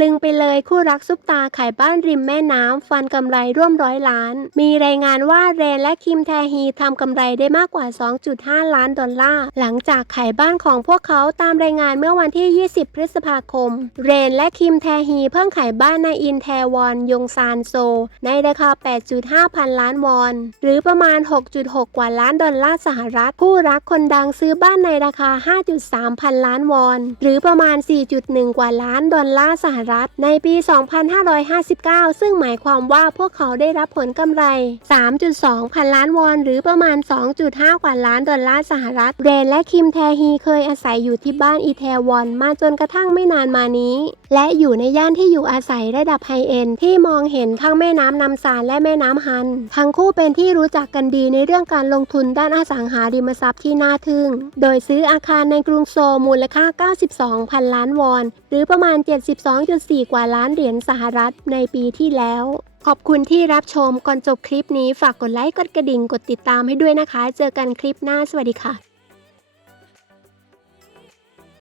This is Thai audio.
ลึงไปเลยคู่รักซุปตาขายบ้านริมแม่น้ำฟันกำไรร่วมร้อยล้าน มีรายงานว่าเรนและคิมแทฮีทำกำไรได้มากกว่า 2.5 ล้านดอลลาร์ หลังจากขายบ้านของพวกเขาตามรายงานเมื่อวันที่ 20 พฤษภาคม เรนและคิมแทฮีเพิ่งขายบ้านในอินแทวอนยงซานโซ ในราคา 8.5 พันล้านวอน หรือประมาณ 6.6 กว่าล้านดอลลาร์สหรัฐ คู่รักคนดังซื้อบ้านในราคา 5.3 พันล้านวอน หรือประมาณ 4.1 กว่าล้านดอลลาร์สหรัฐในปี 2559 ซึ่งหมายความว่าพวกเขาได้รับผลกำไร 3.2 พันล้านวอน หรือประมาณ 2.5 กว่าล้านดอลลาร์สหรัฐ เรนและคิมแทฮีเคยอาศัยอยู่ที่บ้านอีแทวอน มาจนกระทั่งไม่นานมานี้ และอยู่ในย่านที่อยู่อาศัยระดับไฮเอ็นที่มองเห็นทั้งแม่น้ำนำสารและแม่น้ำฮัน ทั้งคู่เป็นที่รู้จักกันดีในเรื่องการลงทุนด้านอสังหาริมทรัพย์ที่น่าทึ่ง โดยซื้ออาคารในกรุงโซลมูลค่า 92 พันล้านวอน หรือประมาณ 72 2.4 กว่าล้านเหรียญสหรัฐในปีที่แล้ว ขอบคุณที่รับชมก่อนจบคลิปนี้ฝากกดไลค์กดกระดิ่งกดติดตามให้ด้วยนะคะ เจอกันคลิปหน้าสวัสดีค่ะ